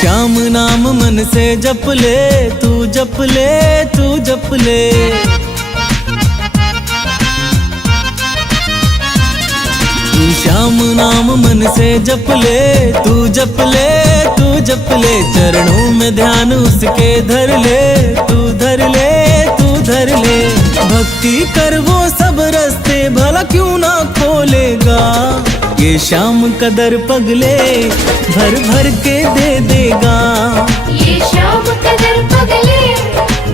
श्याम नाम मन से जप ले, तू जप ले, तू जप ले। तू श्याम नाम मन से जप ले, तू जप ले, तू जप ले। चरणों में ध्यान उसके धर ले, तू धर ले, तू धर ले। भक्ति कर वो सब रास्ते भला क्यों ना खोलेगा। ये श्याम कदर पगले भर भर के दे देगा। ये श्याम कदर पगले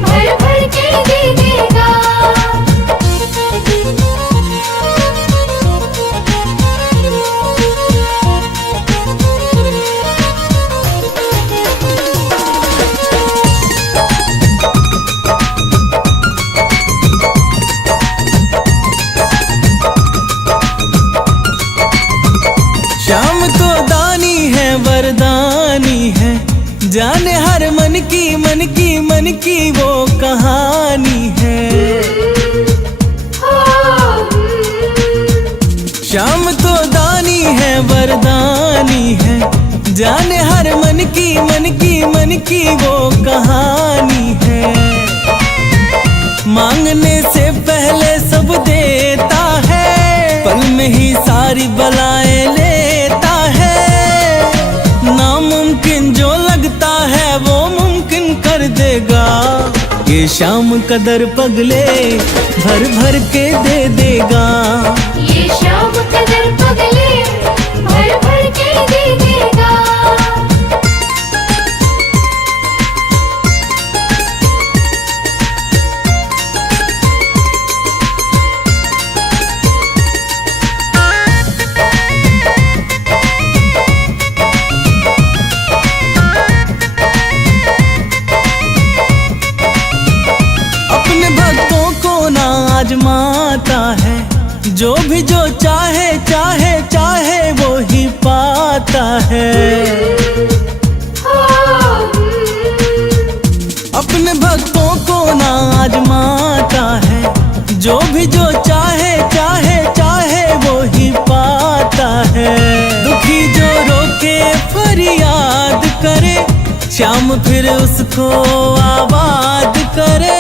भर भर के दे देगा। श्याम तो दानी है वरदानी है, जाने हर मन की मन की मन की वो कहानी है। श्याम तो दानी है वरदानी है, जाने हर मन की मन की मन की वो कहानी है। मांगने से पहले सब देता है, पल में ही सारी बलाएं लेता है। नामुमकिन जो लगता है वो मुमकिन कर देगा। ये श्याम कदर पगले भर भर के दे देगा। ये श्याम कदर पगले भर भर के दे देगा। आजमाता है, जो भी जो चाहे चाहे चाहे वो ही पाता है। अपने भक्तों को ना आजमाता है, जो भी जो चाहे चाहे चाहे वो ही पाता है। दुखी जो रोके फरियाद करे, श्याम फिर उसको आबाद करे।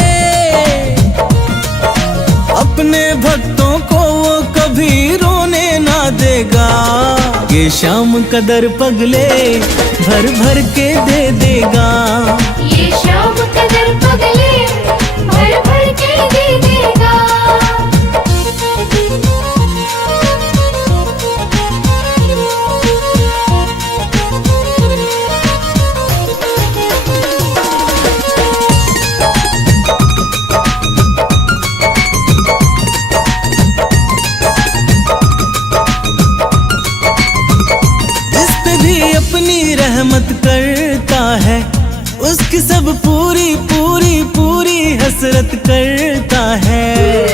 अपने भक्तों को वो कभी रोने ना देगा। ये श्याम कदर पगले भर भर के दे देगा। ये श्याम कदर पगले भर भर के दे देगा। अपनी रहमत करता है, उसकी सब पूरी पूरी पूरी हसरत करता है।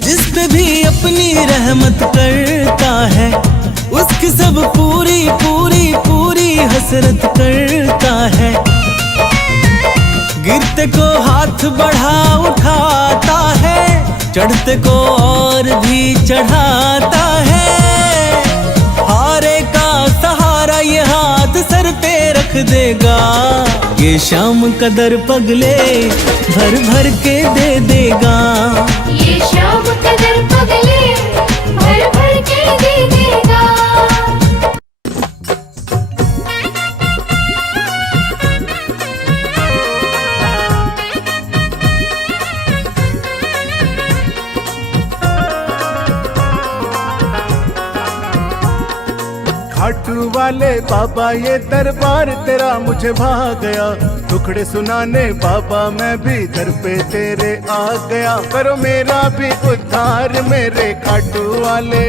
जिस पे भी अपनी रहमत करता है, उसकी सब पूरी पूरी पूरी हसरत करता है। गिरते को हाथ बढ़ा उठाता है, चढ़ते को और भी चढ़ाता है। हारे का सहारा ये हाथ सर पे रख देगा। ये श्याम कदर पगले भर भर के दे देगा। ये श्याम कदर पगले भर भर के दे देगा। खाटू वाले बाबा ये दरबार तेरा मुझे भा गया। टुकड़े सुनाने बाबा मैं भी दर पे तेरे आ गया। करो मेरा भी उद्धार मेरे खाटू वाले।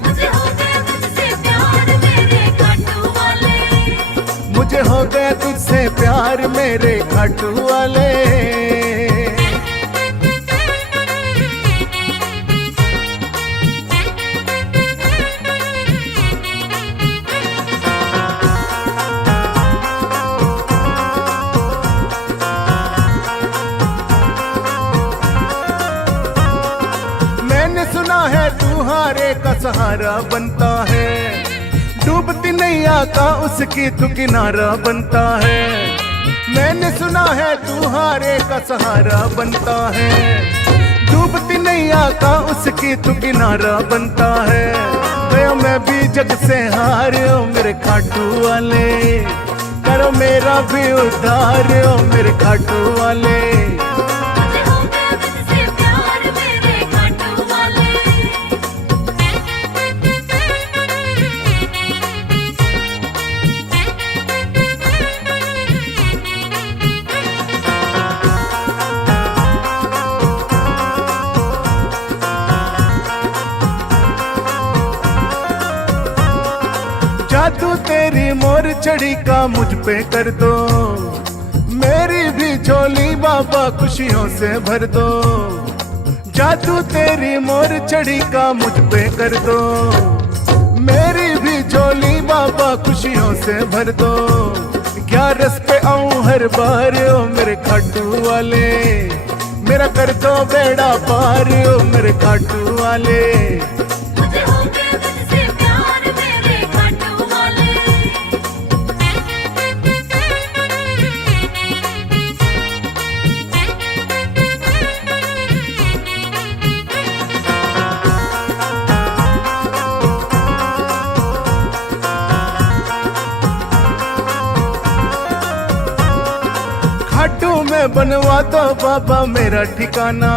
मुझे हो गया तुझसे प्यार मेरे खाटू वाले। मुझे हो गया तुझसे प्यार मेरे खाटू वाले। सुना है तू हारे का सहारा बनता है, डूबती नैया का उसकी तू किनारा बनता है। मैंने सुना है तू हारे का सहारा बनता है, डूबती नैया का उसकी तू किनारा बनता है। गया मैं भी जग से हार ओ मेरे खाटू वाले, करो मेरा भी उद्धार ओ मेरे खाटू वाले। मुझे हो गया तुझसे प्यार मेरे खाटू वाले। जादू तेरी मोर चढ़ी का मुझ पे कर दो, मेरी भी झोली बाबा खुशियों से भर दो। जादू तेरी मोर चढ़ी का मुझ पे कर दो, मेरी भी झोली बाबा खुशियों से भर दो। 11 पे आऊं हर बार ओ मेरे खाटू वाले, मेरा कर दो बेड़ा पार ओ मेरे खाटू वाले। मुझे हो गया तुझसे प्यार मेरे खाटू वाले। खाटू में बनवा दो बाबा मेरा ठिकाना,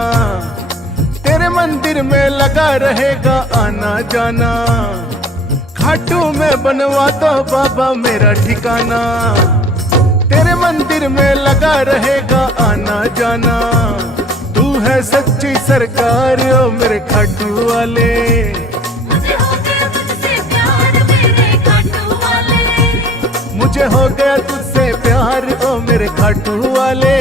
तेरे मंदिर में लगा रहेगा आना जाना। खाटू में बनवा दो बाबा मेरा ठिकाना, तेरे मंदिर में लगा रहेगा आना जाना। तू है सच्ची सरकार ओ मेरे खाटू वाले। मुझे हो गया तुझसे प्यार मेरे खाटू वाले। मुझे हो गया तुझसे प्यार ओ मेरे खाटू वाले।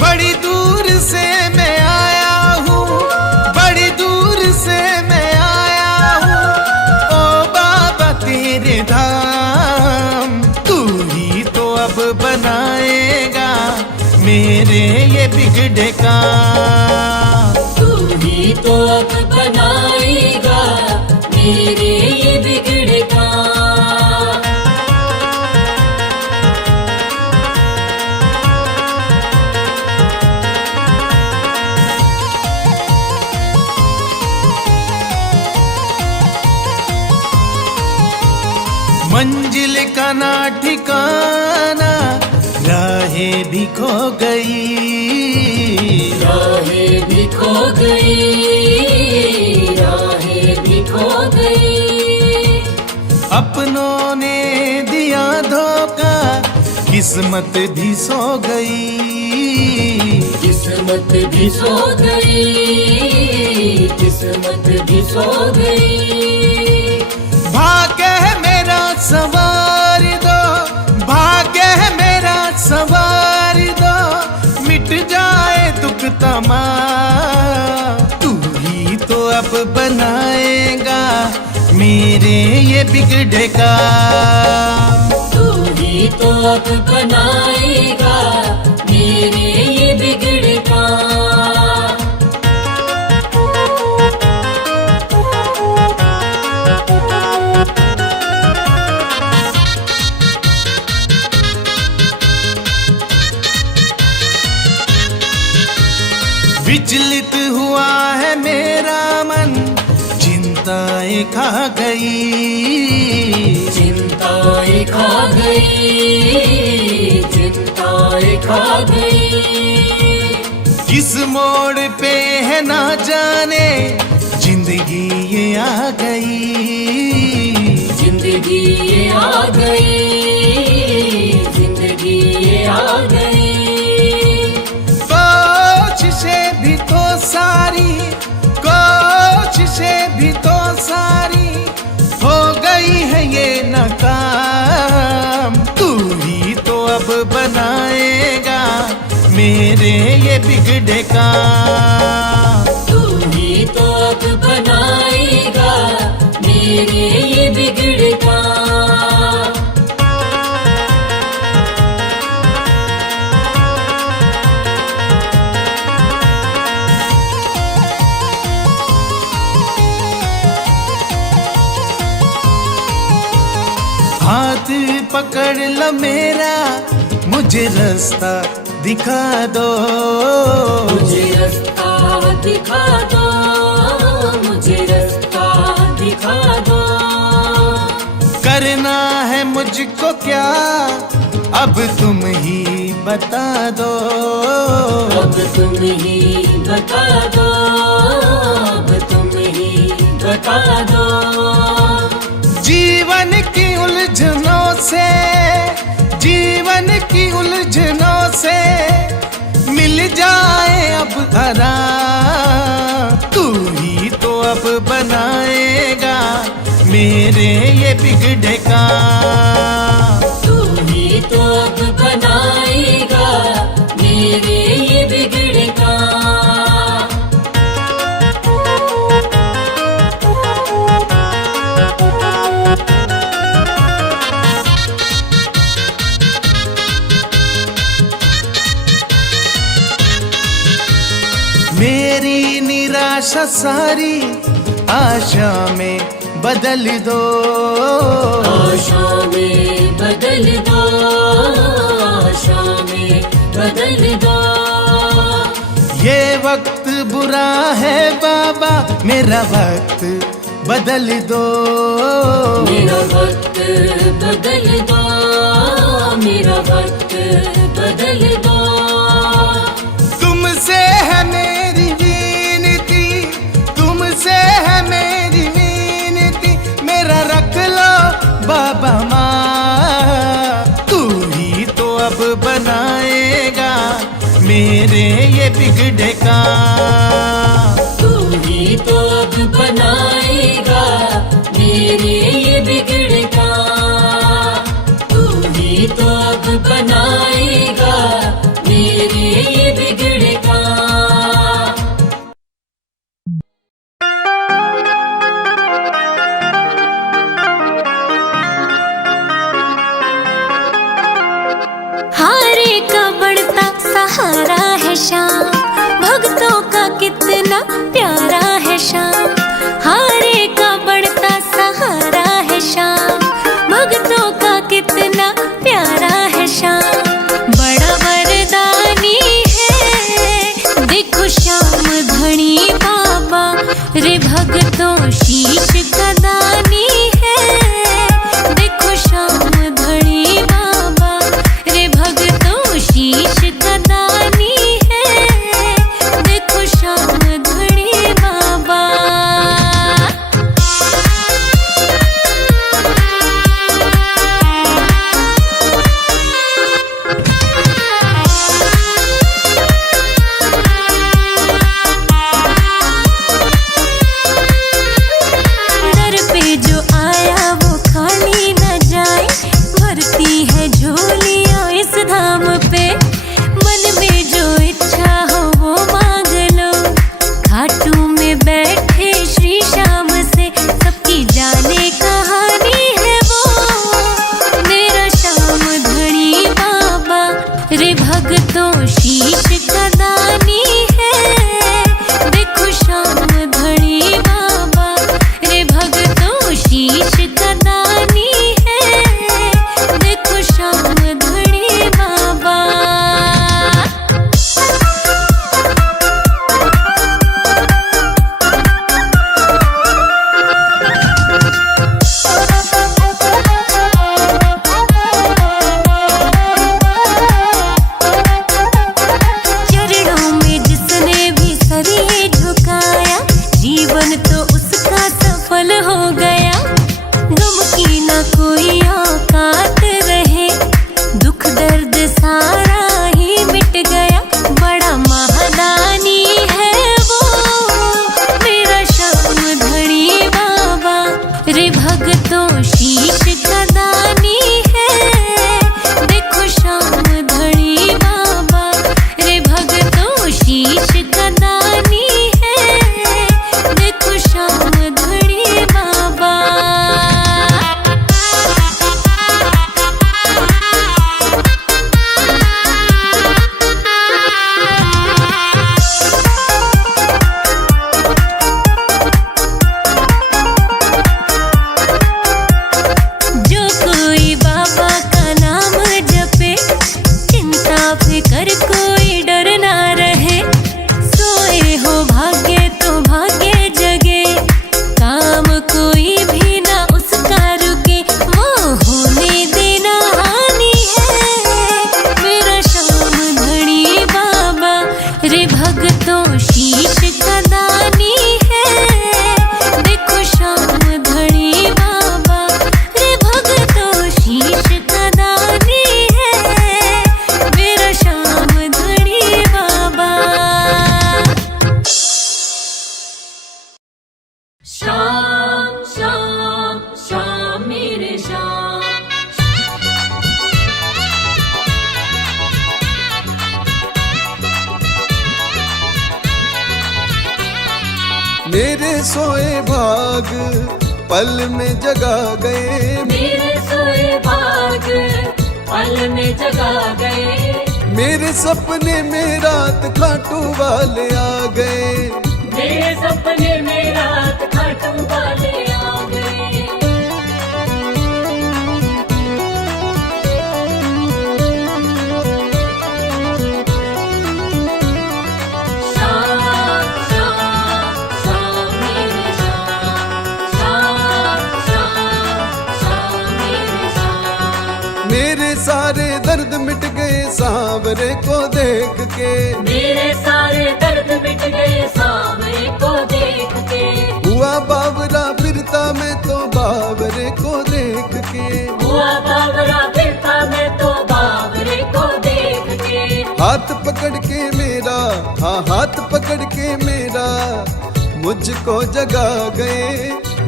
बड़ी दूर से मैं आया हूँ, बड़ी दूर से मैं आया हूँ, ओ बाबा तेरे धाम। तू ही तो अब बनाएगा मेरे ये बिगड़े काम। तू ही तो अब बनाएगा मेरे ये बिगड़े काम। मंजिल का ना ठिकाना, राहें भी खो गई, राहें भी खो गई, राहें भी खो गई। अपनों ने दिया धोखा, किस्मत भी सो गई। किस्मत भी सो गई, किस्मत भी सो गई। भाग्य है मेरा सवार दो, भाग्य है मेरा सवार दो, मिट जाए दुख तमाम। तू ही तो अब बनाएगा मेरे ये बिगड़े काम। तू ही तो अब बनाएगा मेरे ये बिगड़े काम। विचलित हुआ है मेरा मन, चिंताएं खा गई, चिंताएं खा गई, चिंताएं खा गई। किस मोड़ पे है ना जाने जिंदगी ये आ गई, जिंदगी ये आ गई, जिंदगी ये आ गई। कोशिशें भी तो सारी, कोशिशें भी तो सारी हो गई मेरे ये बिगड़े काम। तू ही तो अब बनाएगा मेरे ये बिगड़े काम। हाथ पकड़ लो मेरा, मुझे रास्ता दिखा दो, मुझे रास्ता दिखा दो, मुझे रास्ता दिखा दो। करना है मुझको क्या अब तुम ही बता दो, अब तुम ही बता दो, अब तुम ही बता दो। जीवन की उलझनों से, जीवन की उलझनों से मिल जाए अब आराम। तू ही तो अब बनाएगा मेरे ये बिगड़े काम। तू ही तो अब बनाएगा मेरे ये बिगड़े काम। मेरी निराशा सारी आशा में बदल दो, आशा में बदल दो, आशा में बदल दो। ये वक्त बुरा है बाबा, मेरा वक्त बदल दो, मेरा वक्त बदल दो, मेरा वक्त बदल दो। तुमसे है मेरी विनती, तुमसे है मेरी विनती, मेरा रख लो बाबा माँ। तू ही तो अब बनाएगा मेरे ये बिगड़े काम। तू ही तो अब बनाएगा मेरे ये बिगड़े काम। तू ही तो अब बनाएगा मेरे ये बिगड़े काम। हारे का बढ़ता सहारा है शाम, भक्तों का कितना प्यारा है शाम। हारे का बढ़ता सहारा है शाम, भक्तों का कितना प्यारा है शाम। बड़ा वरदानी है देखो श्याम धनी बाबा, रे भक्तों शीश कदानी है। देखो श्याम धनी बाबा, रे भक्तों शीश कदानी है। देखो श्याम धनी बाबा। श्याम श्याम श्याम मेरे श्याम। मेरे सोए भाग पल में जगा गए, मेरे सोए भाग पल में जगा गए। मेरे सपने में रात खाटू वाले आ गए, मेरे सपने में रात खाटू वाले आ गए। श्याम श्याम श्याम मेरे श्याम। श्याम श्याम श्याम मेरे श्याम। मेरे सारे दर्द मिट गए सांवरे को देख के, मेरे सारे दर्द मिट गए सांवरे को देख के। हुआ बावरा फिरता मैं तो बावरे को देख के, हुआ बावरा फिरता मैं तो बावरे को देख के। हाथ पकड़ के मेरा, हाँ हाथ पकड़ के मेरा मुझको जगा गए।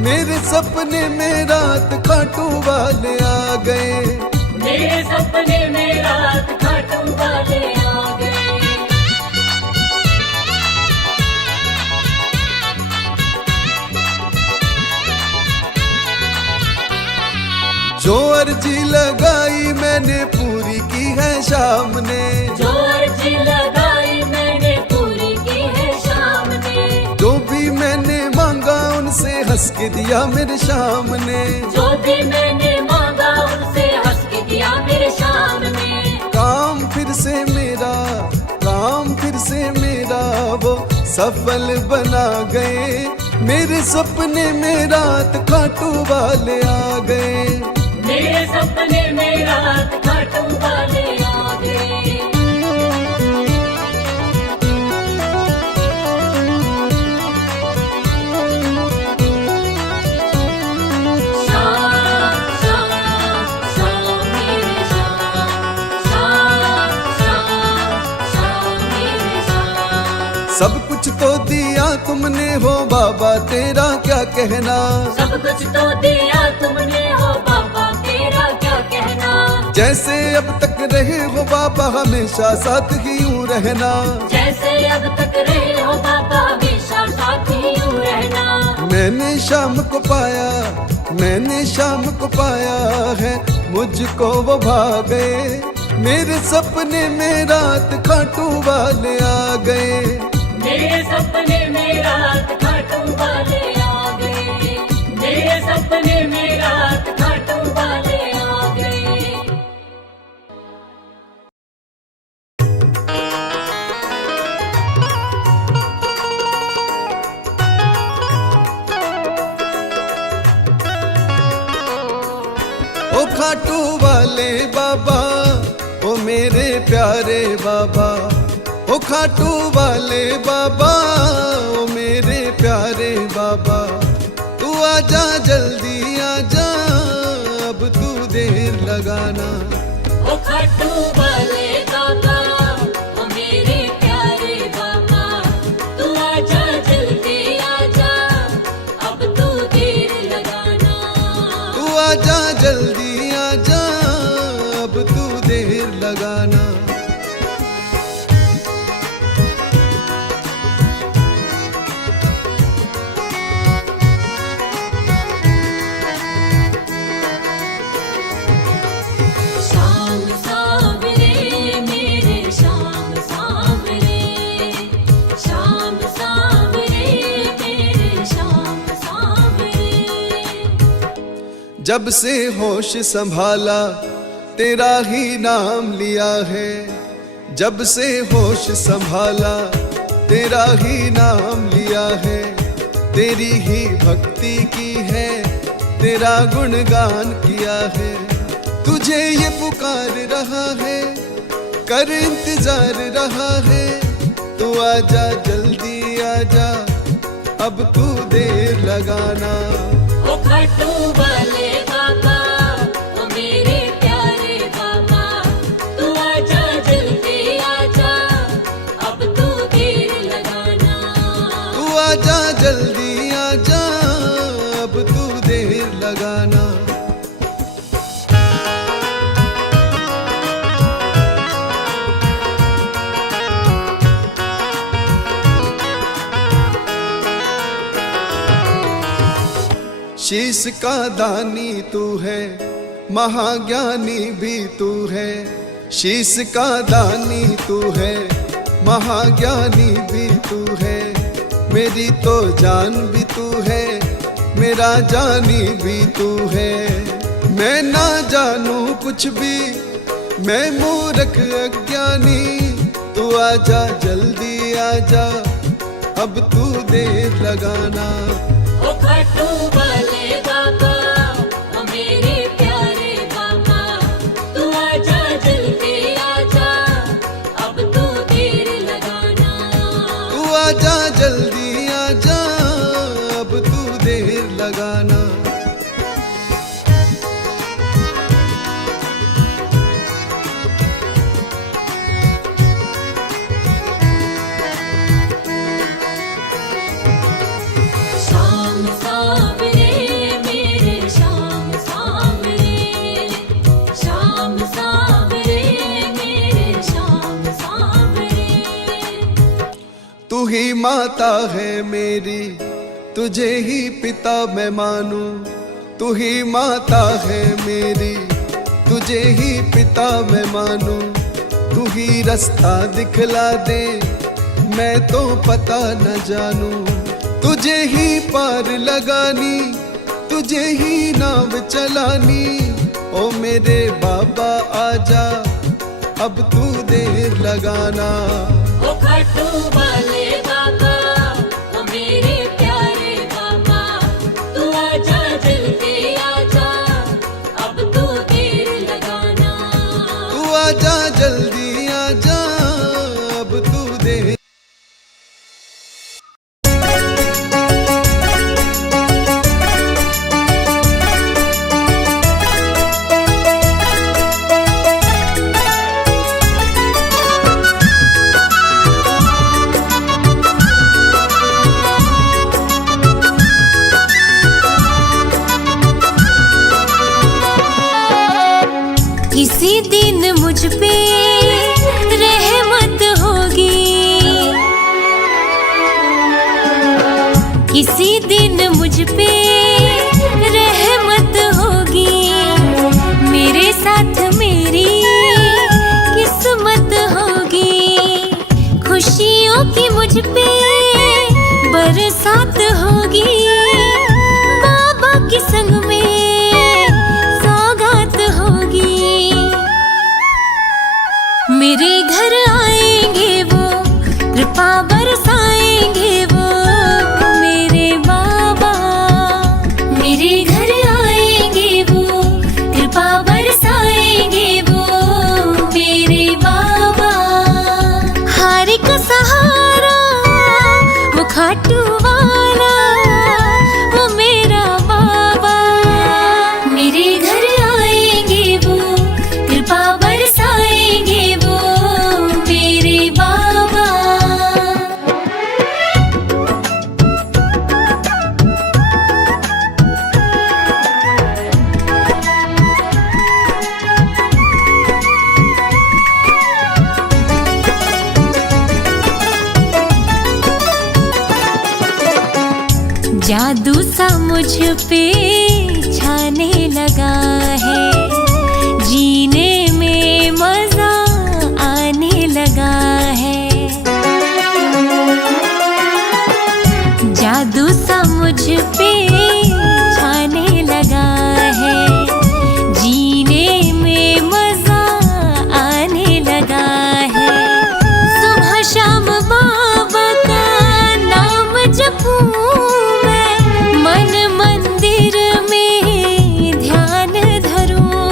मेरे सपने में रात खाटू वाले आ गए, मेरे सपने में रात खाटू वाले आ गए। जो अर्जी लगाई मैंने पूरी की है शाम ने, जो अर्जी लगाई मैंने पूरी की है शाम ने। जो भी मैंने मांगा उनसे हंस के दिया मेरे शाम ने, जो भी मैंने मांगा उनसे हंस के दिया मेरे शाम ने। काम फिर से मेरा, काम फिर से मेरा वो सफल बना गए। मेरे सपने में रात खाटू वाले आ गए, मेरे सपने में रात खाटू वाले आ गए। श्याम श्याम श्याम मेरे श्याम। श्याम श्याम श्याम मेरे श्याम। सब कुछ तो दिया तुमने हो बाबा तेरा क्या कहना, सब कुछ तो दिया तुमने हो बाबा तेरा क्या कहना। जैसे अब तक रहे हो बाबा हमेशा साथ ही यूं रहना, जैसे अब तक रहे हो बाबा हमेशा साथ ही यूं रहना। मैंने शाम को पाया, मैंने शाम को पाया है मुझको वो भागे। मेरे सपने में रात खाटू वाले आ गए, मेरे सपने में रात खाटू वाले आ गए। मेरे सपने में रात खाटू वाले आ गए। ओ खाटू वाले बाबा ओ मेरे प्यारे बाबा, ओ खाटू वाले बाबा ओ मेरे प्यारे बाबा। तू आजा जल्दी आजा अब तू देर लगाना। ओ खाटू वाले बाबा ओ मेरे प्यारे बाबा। तू आजा जल्दी आजा अब तू देर लगाना। तू आजा जल्दी आजा अब तू देर लगाना। शाम सांवरे मेरे शाम सांवरे। शाम सांवरे मेरे शाम सांवरे। जब से होश संभाला तेरा ही नाम लिया है, जब से होश संभाला तेरा ही नाम लिया है। तेरी ही भक्ति की है, तेरा गुणगान किया है। तुझे ये पुकार रहा है, कर इंतजार रहा है। तू आजा जल्दी आजा अब तू देर लगाना। ओ खाटू वाले बाबा ओ मेरे प्यारे बाबा। तू आजा जल्दी आजा अब तू देर लगाना। तू आजा जल्दी आजा शीश का दानी तू है, महाज्ञानी भी तू है। शीश का दानी तू है, महाज्ञानी भी तू है। मेरी तो जान भी तू है, मेरा जानी भी तू है। मैं ना जानू कुछ भी, मैं मूर्ख अज्ञानी। तू आजा जल्दी आजा, अब तू देर लगाना। ओ खाटू वाले बाबा, ओ मेरे प्यारे बाबा, तू आजा जल्दी आजा, अब तू देर लगाना। तू आजा जल्दी आजा, अब तू देर लगाना। शाम सावरे मेरे शाम सावरे, शाम सावरे मेरे शाम सावरे। तू ही माता है मेरी, तुझे ही पिता मैं मानूं। तू ही माता है मेरी, तुझे ही पिता मैं मानूं। तू ही रास्ता दिखला दे, मैं तो पता न जानूं। तुझे ही पार लगानी, तुझे ही नाव चलानी। ओ मेरे बाबा आजा, अब तू देर लगाना। ओ खाटू वाले बाबा, ओ मेरे प्यारे बाबा, तू आजा जल्दी आजा, अब तू देर लगाना। तू आजा जल्दी आजा, अब तू देर। किसी दिन मुझ पे रहमत होगी, किसी दिन मुझ पे रहमत होगी। मेरे साथ मेरी किस्मत होगी, खुशियों की मुझ पे बरसात होगी। बाबा के संग में सौगात होगी। मेरे घर आएंगे वो, कृपा बरसाएंगे वो मेरे बाबा। मेरे घर आएंगे वो, कृपा बरसाएंगे वो मेरे बाबा। हार का सहारा वो खाटू वाला, वो मेरा बाबा। मेरे घर आएंगे वो, कृपा बरसाएंगे वो मेरे बाबा। जादू सा मुझ पे छाने लगा है, जीने में मजा आने लगा है। जादू सा मुझ पे छाने लगा है, जीने में मजा आने लगा है। सुबह शाम बाबा का नाम जपूं मैं, मन मंदिर में ध्यान धरूं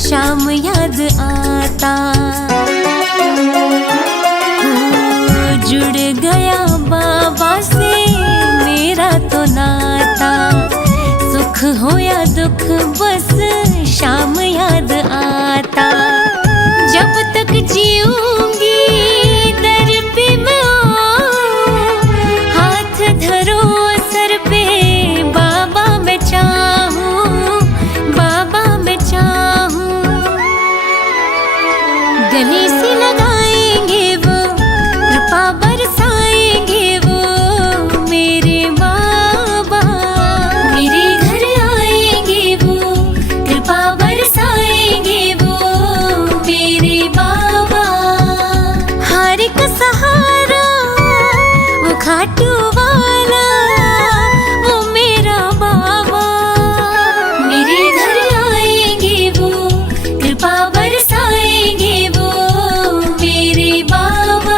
शाम याद आता। जुड़ गया बाबा से मेरा तो नाता, सुख हो या दुख बस शाम याद आता। जब तक जीऊंगी दर पे मैं आऊं, हाथ धरो सर पे बाबा मैं चाहूं, बाबा मैं चाहूं। गले से लगाएंगे वो, कृपा बरसाएंगे वो मेरे बाबा। मेरे घर आएंगे वो, कृपा बरसाएंगे वो मेरे बाबा। हर एक सहारा वो खाटू वाला, वो मेरा बाबा। मेरे घर आएंगे वो, कृपा बरसाएंगे वो मेरे बाबा।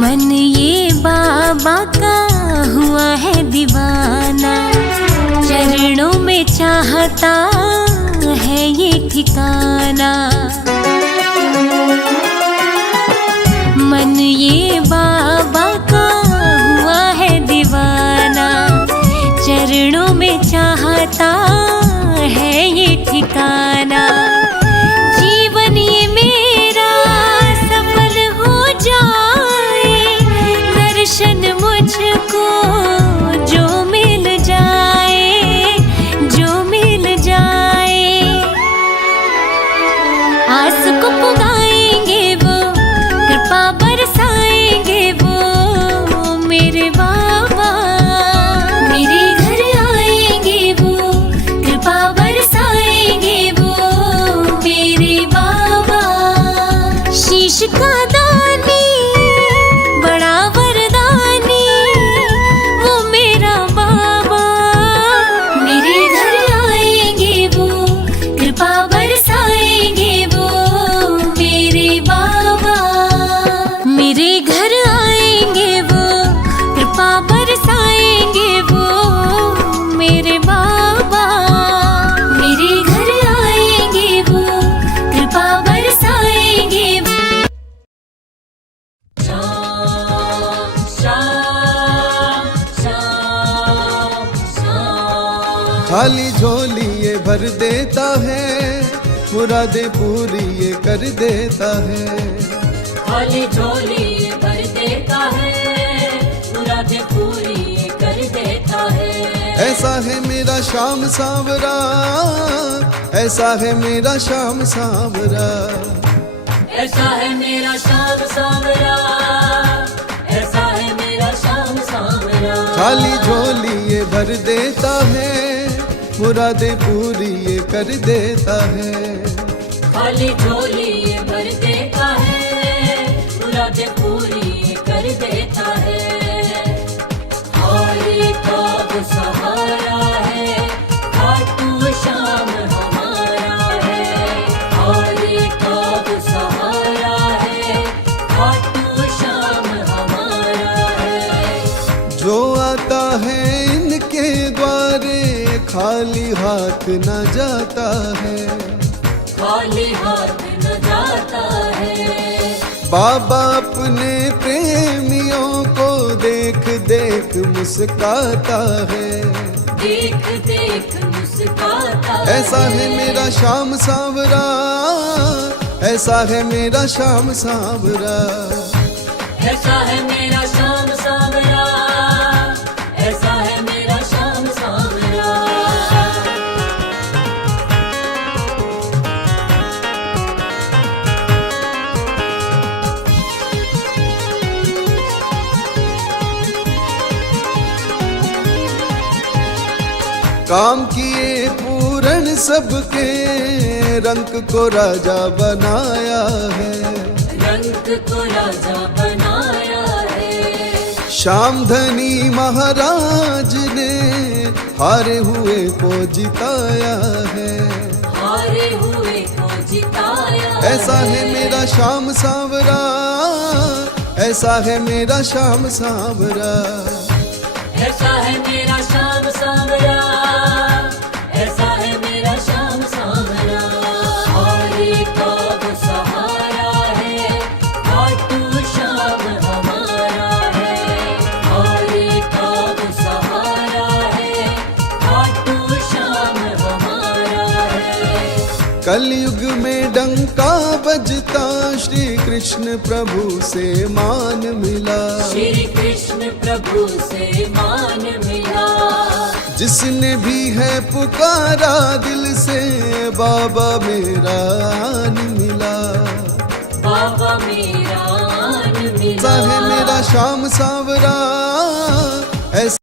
मन ये बाबा का हुआ है दीवाना, चरणों में चाहता है ये ठिकाना। मन ये बाबा का हुआ है दीवाना, चरणों में चाहता है ये ठिकाना। जीवन ये मेरा सफल हो जाए, दर्शन मुझको जो मिल जाए, जो मिल जाए। आस को पुगाएंगे वो, कृपा बरसाएंगे वो मेरे बाबा। मेरे घर आएंगे वो, कृपा बरसाएंगे वो मेरे बाबा। शीश का दानी बड़ा वरदानी वो मेरा बाबा। मेरे घर आएंगे वो, कृपा बरसाएंगे वो मेरे बाबा। मेरे घर आएंगे वो, कृपा बरसाएंगे वो मेरे बाबा। मेरे घर आएंगे वो, कृपा बरसाएंगे वो। शाम शाम शाम शाम। खाली झोली ये भर देता है, मुरादें पूरी ये कर देता है। खाली झोली भर देता है, मुरादें पूरी कर देता है। ऐसा है मेरा श्याम सांवरा, ऐसा है मेरा श्याम सांवरा। ऐसा है मेरा श्याम सांवरा, ऐसा है मेरा श्याम सांवरा। खाली झोली ये भर देता है, मुरादें पूरी ये कर देता है। खाली झोली भर देता है, मुरादें पूरी कर देता है। हरे का वो सहारा है, खाटू श्याम हमारा है। हरे का वो सहारा है, खाटू श्याम हमारा है। जो आता है इनके द्वारे, खाली हाथ न जाता है, खाली हाथ न जाता है। बाबा अपने प्रेमियों को देख देख मुस्काता है। देख देख मुस्काता है। ऐसा है मेरा श्याम सांवरा, ऐसा है मेरा श्याम सांवरा। ऐसा है मेरा श्याम सांवरा, ऐसा है मेरा श्याम सांवरा। काम किए पूर्ण सबके, रंक को राजा बनाया है। रंक को राजा बनाया है। श्याम धनी महाराज ने हारे हुए को जिताया है। हारे हुए को जिताया ऐसा है मेरा श्याम सांवरा, ऐसा है मेरा श्याम सांवरा। ऐसा है मेरा श्याम सांवरा, ऐसा है मेरा श्याम सांवरा। हारे का वो सहारा है, खाटू श्याम हमारा है। हारे का वो सहारा है, खाटू श्याम हमारा है। कलयुग में डंका बजता श्री कृष्ण प्रभु से मान मिला। श्री कृष्ण प्रभु से मान मिला। जिसने भी है पुकारा दिल से, बाबा मेरा आन मिला। बाबा मेरा आन मिला। ऐसा है मेरा श्याम सांवरा, ऐसा